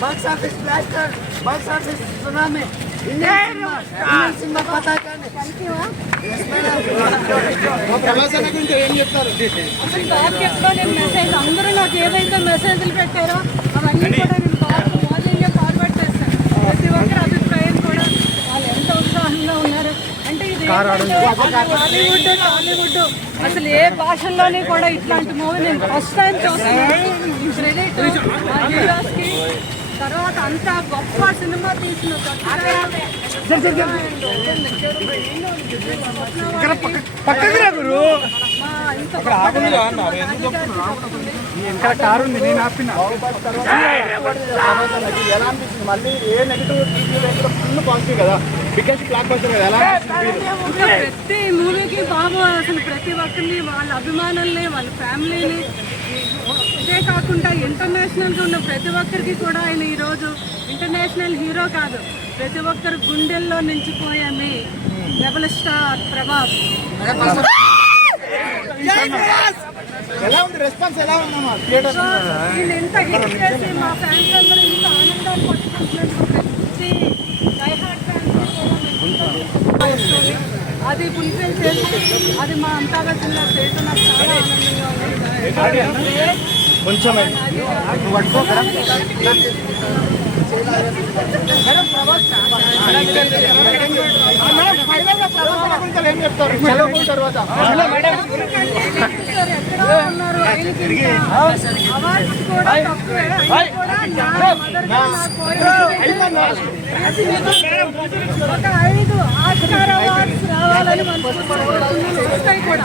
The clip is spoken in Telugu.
Box office blaster, box office tsunami, Indian cinema పతాకాన్ని మెసేజ్ అందరూ నాకు ఏదైతే మెసేజ్లు పెట్టారో అవన్నీ కూడా నేను మార్నింగ్ ఫార్వర్డ్ చేస్తాను. ప్రతి ఒక్కరి అభిప్రాయం కూడా వాళ్ళు ఎంత ఉత్సాహంగా ఉన్నారు అంటే ఇది హాలీవుడ్ టాలీవుడ్ అసలు ఏ భాషల్లోనే కూడా ఇట్లాంటి మూవీ నేను ఫస్ట్ టైం చూస్తున్నాను. క్రెడిట్ ఆ హీరోస్కి. తర్వాత అంత గొప్ప సినిమా తీసిన కారు ఉంది. నేను ఆపిన ఎలా అనిపిస్తుంది? మళ్ళీ ఏ నెగిటివ్ ఫుల్ పాజిటివ్ కదా, బిగ్గెస్ట్ బ్లాక్ బస్టర్ కదా. ఎలా ప్రతి మూవీకి బాబు అసలు ప్రతి ఒక్కరిని వాళ్ళ అభిమానుల్ని వాళ్ళ ఫ్యామిలీని ఇదే కాకుండా ఇంటర్నేషనల్గా ఉన్న ప్రతి ఒక్కరికి కూడా ఆయన ఈరోజు ఇంటర్నేషనల్ హీరో కాదు, ప్రతి ఒక్కరు గుండెల్లో నిలిచిపోయే మీ రెబల్ స్టార్ ప్రభాస్. ఎలా ఉంది రెస్పాన్స్? ఎలా ఉందమ్మా థియేటర్? నేను ఎంత హిట్ చేసి మా ఫ్యాన్స్ అందరూ ఇంత ఆనందాన్ని పట్టుకుంటున్నాను. ప్రతి డైహార్డ్ ఫ్యాన్స్ అది ఫుల్ఫిల్ చేసి అది మా అంతాగా జిల్లా చేయడం నాకు చాలా ఆనందంగా ఉంది. కొంచెం ఏం చెప్తారు తర్వాత? ఎక్కడో ఉన్నారు ఆయనకి అవార్డ్స్ కూడా తక్కువే. ఒక 5 ఆస్కార్ అవార్డ్స్ రావాలని వస్తాయి కూడా.